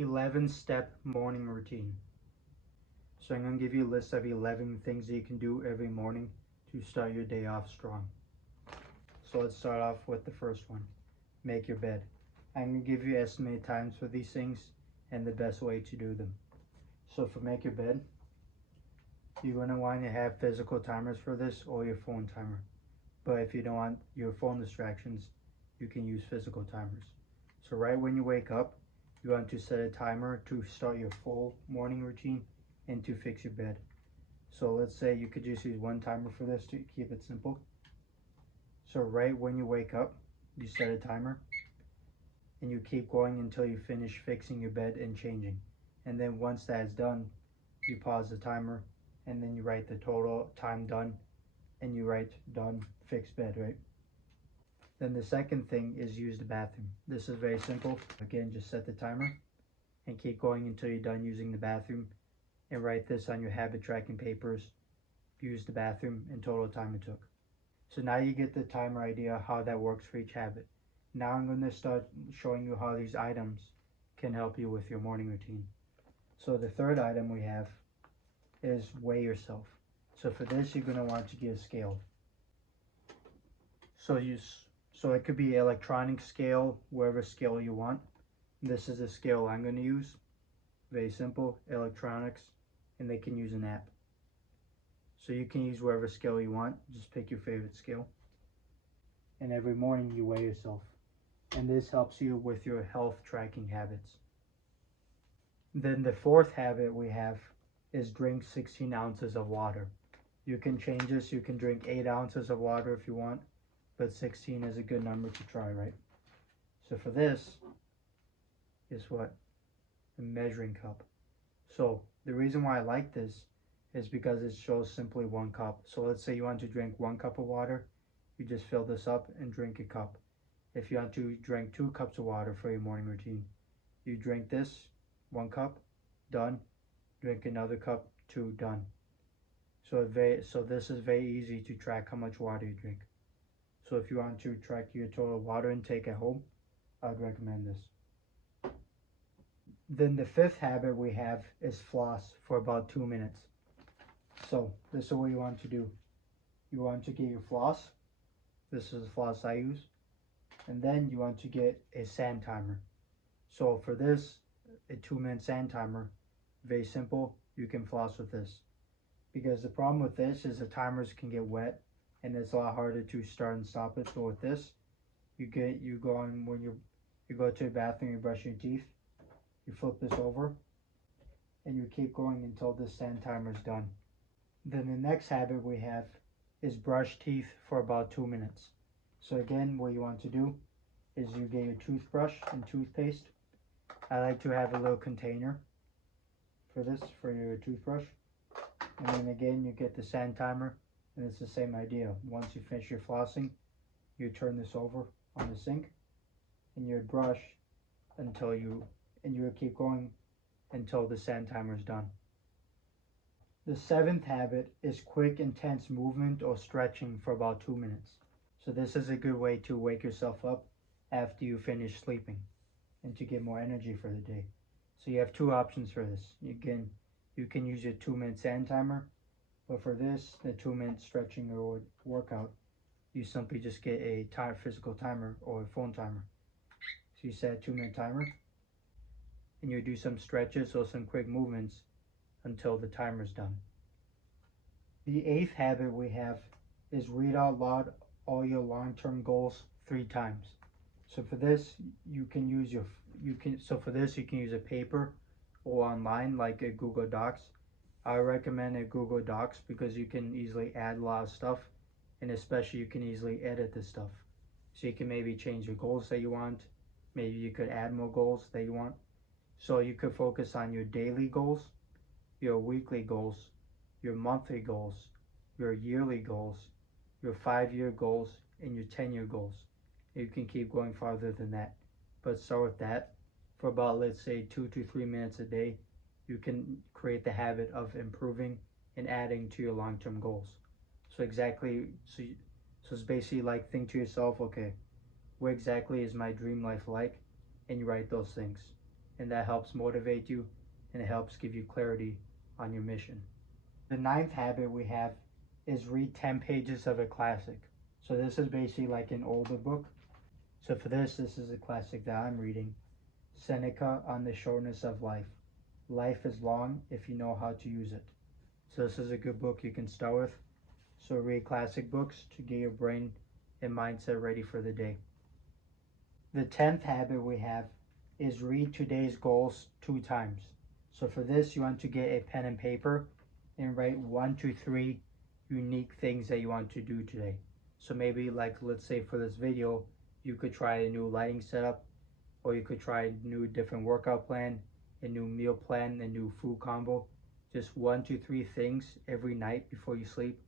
11-step morning routine. So I'm going to give you a list of 11 things that you can do every morning to start your day off strong. So let's start off with the first one. Make your bed. I'm going to give you estimated times for these things and the best way to do them. So for make your bed, you're going to want to have physical timers for this or your phone timer. But if you don't want your phone distractions, you can use physical timers. So right when you wake up, you want to set a timer to start your full morning routine and to fix your bed. So let's say you could just use one timer for this to keep it simple. So right when you wake up, you set a timer and you keep going until you finish fixing your bed and changing. And then once that is done, you pause the timer and then you write the total time done and you write done, fixed bed, right? Then the second thing is use the bathroom. This is very simple. Again, just set the timer and keep going until you're done using the bathroom and write this on your habit tracking papers. Use the bathroom and total time it took. So now you get the timer idea how that works for each habit. Now I'm going to start showing you how these items can help you with your morning routine. So the third item we have is weigh yourself. So for this, you're going to want to get a scale. So it could be electronic scale, wherever scale you want. This is the scale I'm going to use. Very simple, electronics, and they can use an app. So you can use whatever scale you want. Just pick your favorite scale. And every morning you weigh yourself. And this helps you with your health tracking habits. Then the fourth habit we have is drink 16 ounces of water. You can change this. You can drink 8 ounces of water if you want, but 16 is a good number to try, right? So for this is what? A measuring cup. So the reason why I like this is because it shows simply 1 cup. So let's say you want to drink 1 cup of water, you just fill this up and drink a cup. If you want to drink 2 cups of water for your morning routine, you drink this, 1 cup, done, drink another cup, 2, done. So this is very easy to track how much water you drink. So if you want to track your total water intake at home, I'd recommend this. Then the fifth habit we have is floss for about 2 minutes. So this is what you want to do. You want to get your floss. This is the floss I use. And then you want to get a sand timer. So for this, a 2-minute sand timer, very simple. You can floss with this. Because the problem with this is the timers can get wet and it's a lot harder to start and stop it. So with this, you go on when you go to the bathroom, you brush your teeth, you flip this over, and you keep going until this sand timer is done. Then the next habit we have is brush teeth for about 2 minutes. So again, what you want to do is you get your toothbrush and toothpaste. I like to have a little container for this, for your toothbrush. And then again, you get the sand timer, and it's the same idea. Once you finish your flossing, you turn this over on the sink, and you brush until you keep going until the sand timer is done. The seventh habit is quick, intense movement or stretching for about 2 minutes. So this is a good way to wake yourself up after you finish sleeping and to get more energy for the day. So you have 2 options for this. You can use your 2-minute sand timer, but for this, the 2-minute stretching or workout, you simply just get a physical timer or a phone timer. So you set a 2-minute timer, and you do some stretches or some quick movements until the timer's done. The 8th habit we have is read out loud all your long-term goals 3 times. So for this, you can use you can use a paper or online like a Google Docs. I recommend a Google Docs because you can easily add a lot of stuff, and especially you can easily edit this stuff. So you can maybe change your goals that you want. Maybe you could add more goals that you want. So you could focus on your daily goals, your weekly goals, your monthly goals, your yearly goals, your 5-year goals, and your 10-year goals. You can keep going farther than that, but start with that. For about, let's say, 2 to 3 minutes a day, you can create the habit of improving and adding to your long-term goals. So it's basically like, think to yourself, okay, what exactly is my dream life like? And you write those things. and that helps motivate you and it helps give you clarity on your mission. The ninth habit we have is read 10 pages of a classic. So this is basically like an older book. So for this is a classic that I'm reading. Seneca on the Shortness of Life. Life is long if you know how to use it. So this is a good book you can start with. So read classic books to get your brain and mindset ready for the day. The 10th habit we have is read today's goals 2 times. So for this, you want to get a pen and paper and write 1 to 3 unique things that you want to do today. So maybe like, let's say for this video, you could try a new lighting setup, or you could try a new different workout plan, a new meal plan, a new food combo. Just 1 to 3 things every night before you sleep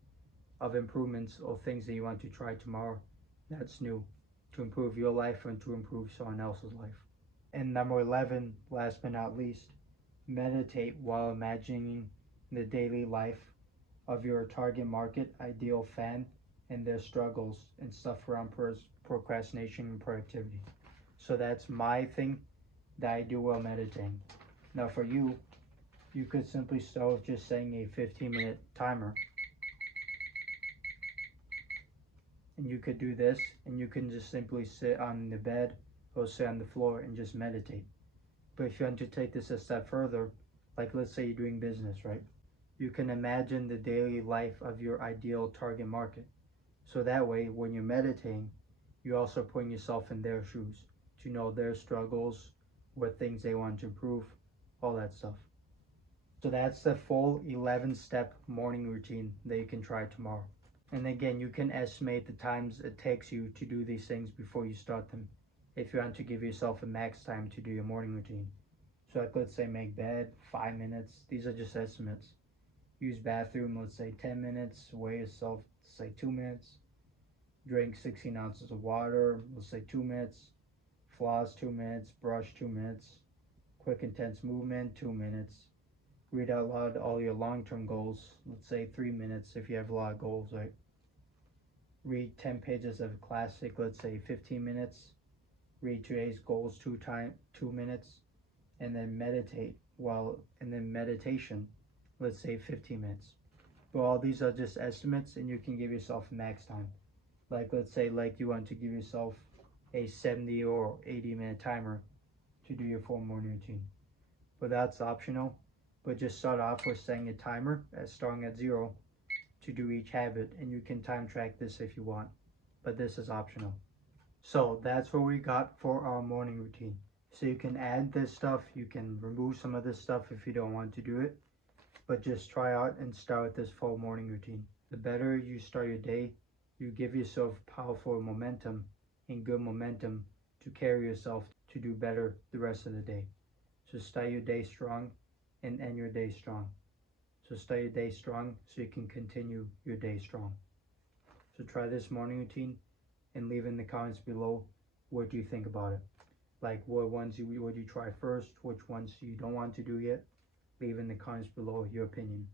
of improvements or things that you want to try tomorrow that's new to improve your life and to improve someone else's life. And number 11, last but not least, meditate while imagining the daily life of your target market ideal fan and their struggles and stuff around procrastination and productivity. So that's my thing that I do while meditating. Now for you, you could simply start with just setting a 15-minute timer. And you could do this, and you can just simply sit on the bed or sit on the floor and just meditate. But if you want to take this a step further, like let's say you're doing business, right? You can imagine the daily life of your ideal target market. So that way, when you're meditating, you're also putting yourself in their shoes to know their struggles, what things they want to improve, all that stuff. So that's the full 11-step morning routine that you can try tomorrow. And again, you can estimate the times it takes you to do these things before you start them, if you want to give yourself a max time to do your morning routine. So like let's say make bed, 5 minutes. These are just estimates. Use bathroom, let's say 10 minutes. Weigh yourself, say 2 minutes. Drink 16 ounces of water, let's say 2 minutes. Floss 2 minutes. Brush 2 minutes. Quick intense movement, 2 minutes. Read out loud all your long-term goals, let's say 3 minutes if you have a lot of goals, right? Read 10 pages of a classic, let's say 15 minutes. Read today's goals 2 minutes. And then meditate meditation, let's say 15 minutes. But all these are just estimates, and you can give yourself max time. Like let's say like you want to give yourself a 70 or 80-minute timer to do your full morning routine. But that's optional. But just start off with setting a timer starting at 0 to do each habit, and you can time track this if you want, but this is optional. So that's what we got for our morning routine. So you can add this stuff, you can remove some of this stuff if you don't want to do it, but just try out and start with this full morning routine. The better you start your day, you give yourself powerful momentum and good momentum to carry yourself to do better the rest of the day. So start your day strong and end your day strong. So start your day strong so you can continue your day strong. So try this morning routine and leave in the comments below what do you think about it. Like what ones would you try first, which ones you don't want to do yet. Leave in the comments below your opinion.